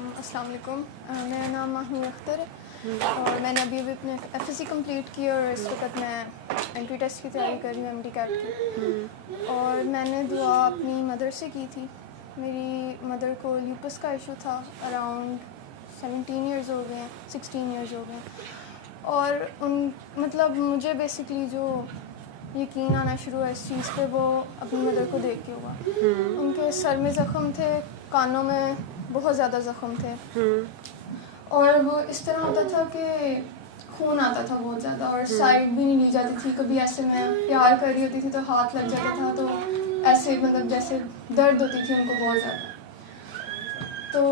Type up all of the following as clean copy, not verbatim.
अस्सलाम वालेकुम। मेरा नाम माही अख्तर है और मैंने अभी अभी अपने एफएससी कंप्लीट की और इस वक्त मैं एंट्री टेस्ट की तैयारी कर रही हूँ एमडी कैट की। और मैंने दुआ अपनी मदर से की थी। मेरी मदर को ल्यूपस का इशू था, अराउंड 17 ईयर्स हो गए हैं, 16 ईयर्स हो गए हैं। और उन मतलब मुझे बेसिकली जो यकीन आना शुरू हुआ इस चीज़ पे वो अपनी मदर को देख के हुआ। उनके सर में ज़ख़म थे, कानों में बहुत ज़्यादा ज़ख़म थे और वो इस तरह होता था कि खून आता था बहुत ज़्यादा और साइड भी नहीं ली जाती थी। कभी ऐसे मैं प्यार कर रही होती थी तो हाथ लग जाता था, तो ऐसे मतलब जैसे दर्द होती थी उनको बहुत ज़्यादा। तो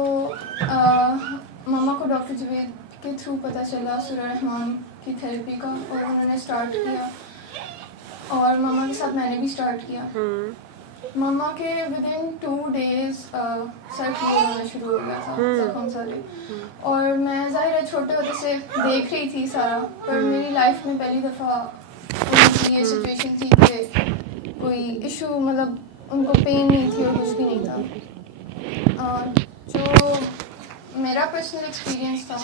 मम्मा को डॉक्टर जवेद के थ्रू पता चला सूरह रहमान की थेरेपी का और उन्होंने स्टार्ट किया और मम्मा के साथ मैंने भी स्टार्ट किया। मम्मा के विदिन 2 डेज़ सर क्लियर होना शुरू हो गया था, जख्म सारे। और मैं ज़ाहिर है छोटे होते से देख रही थी सारा, पर मेरी लाइफ में पहली दफ़ा उनकी ये सिचुएशन थी कि कोई इशू, मतलब उनको पेन नहीं थी और कुछ भी नहीं था। जो मेरा पर्सनल एक्सपीरियंस था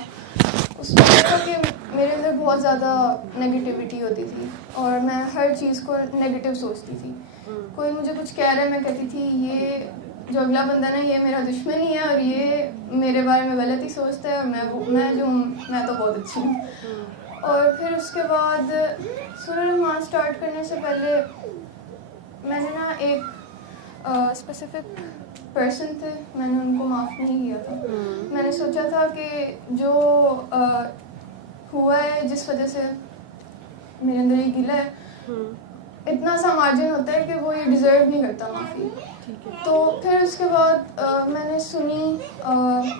उसमें ये था कि मेरे अंदर बहुत ज़्यादा नेगेटिविटी होती थी और मैं हर चीज़ को नेगेटिव सोचती थी। कोई मुझे कुछ कह रहा है, मैं कहती थी ये जो अगला बंदा ना ये मेरा दुश्मन ही है और ये मेरे बारे में गलत ही सोचता है और मैं तो बहुत अच्छी हूँ। और फिर उसके बाद सूरह रहमान स्टार्ट करने से पहले मैंने ना एक स्पेसिफिक पर्सन थे, मैंने उनको माफ़ नहीं किया था। मैंने सोचा था कि जो हुआ है, जिस वजह से मेरे अंदर ये गिला है, इतना सा मार्जिन होता है कि वो ये डिज़र्व नहीं करता माफ़ी। तो फिर उसके बाद मैंने सुनी,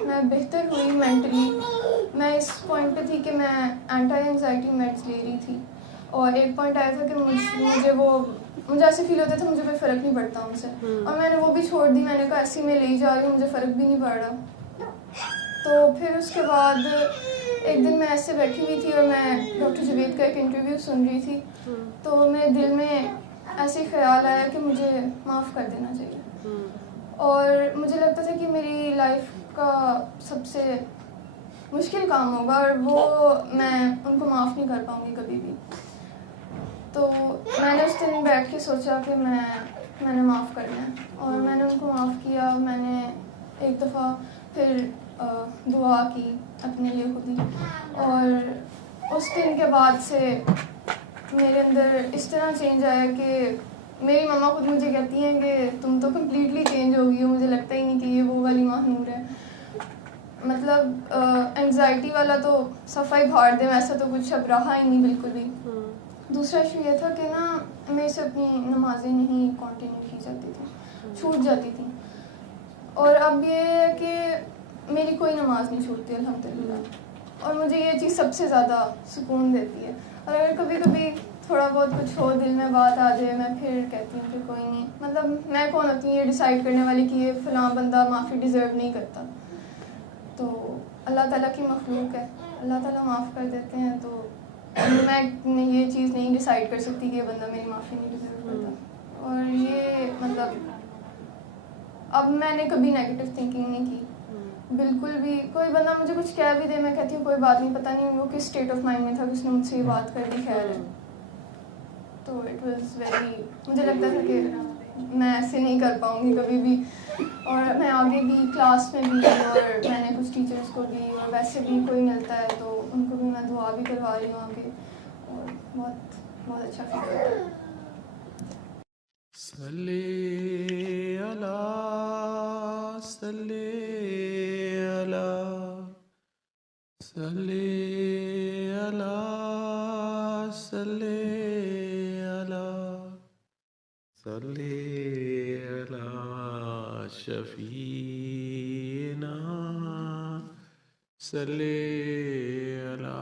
मैं बेहतर हुई मेंटली। मैं इस पॉइंट पे थी कि मैं एंटी एंजाइटी मेड्स ले रही थी और एक पॉइंट आया था कि मुझे ऐसे फील होता था मुझे कोई फ़र्क नहीं पड़ता उनसे, और मैंने वो भी छोड़ दी। मैंने कहा ऐसी मैं ले ही जा रही हूँ, मुझे फ़र्क भी नहीं पड़ रहा। तो फिर उसके बाद एक दिन मैं ऐसे बैठी हुई थी और मैं डॉक्टर जवेद का एक इंटरव्यू सुन रही थी, तो मेरे दिल में ऐसे ख्याल आया कि मुझे माफ़ कर देना चाहिए। और मुझे लगता था कि मेरी लाइफ का सबसे मुश्किल काम होगा और वो मैं उनको माफ़ नहीं कर पाऊँगी कभी भी। तो मैंने उस दिन बैठ के सोचा कि मैंने माफ़ करना है और मैंने उनको माफ़ किया। मैंने एक दफ़ा फिर दुआ की अपने लिए खुद ही, और उस दिन के बाद से मेरे अंदर इस तरह चेंज आया कि मेरी मम्मा खुद मुझे कहती हैं कि तुम तो कम्प्लीटली चेंज हो गई हो, मुझे लगता ही नहीं कि ये वो वाली महानूर है। मतलब एंग्जाइटी वाला तो सफाई फाड़ दे, वैसा तो कुछ अब रहा ही नहीं बिल्कुल भी। दूसरा इशू ये था कि ना मेरे से अपनी नमाज़ें नहीं कंटिन्यू की जाती थी, छूट जाती थी। और अब ये है कि मेरी कोई नमाज नहीं छूटती अल्हम्दुलिल्लाह, और मुझे ये चीज़ सबसे ज़्यादा सुकून देती है। और अगर कभी कभी थोड़ा बहुत कुछ हो, दिल में बात आ जाए, मैं फिर कहती हूँ कि कोई नहीं, मतलब मैं कौन होती हूँ ये डिसाइड करने वाली कि ये फ़लाँ बंदा माफ़ी डिज़र्व नहीं करता। तो अल्लाह ताला की मखलूक है, अल्लाह ताला माफ़ कर देते हैं। तो मैं ये चीज़ नहीं डिसाइड कर सकती कि ये बंदा मेरी माफ़ी नहीं डिज़र्व करता। और ये मतलब अब मैंने कभी नेगेटिव थिंकिंग नहीं की बिल्कुल भी। कोई बंदा मुझे कुछ कह भी दे, मैं कहती हूँ कोई बात नहीं, पता नहीं वो किस स्टेट ऑफ माइंड में था कि उसने मुझसे ये बात कर दी, खैर है। तो इट वाज वेरी, मुझे लगता था कि मैं ऐसे नहीं कर पाऊँगी कभी भी। और मैं आगे भी क्लास में भी, और मैंने कुछ टीचर्स को भी, और वैसे भी कोई मिलता है तो उनको भी मैं दुआ भी करवा रही हूँ आगे, और बहुत बहुत अच्छा फील होता है। सल्ले अला सल्ले अला सल्ले अला सल्ले अला सल्ले अला शफीना सल्ले अला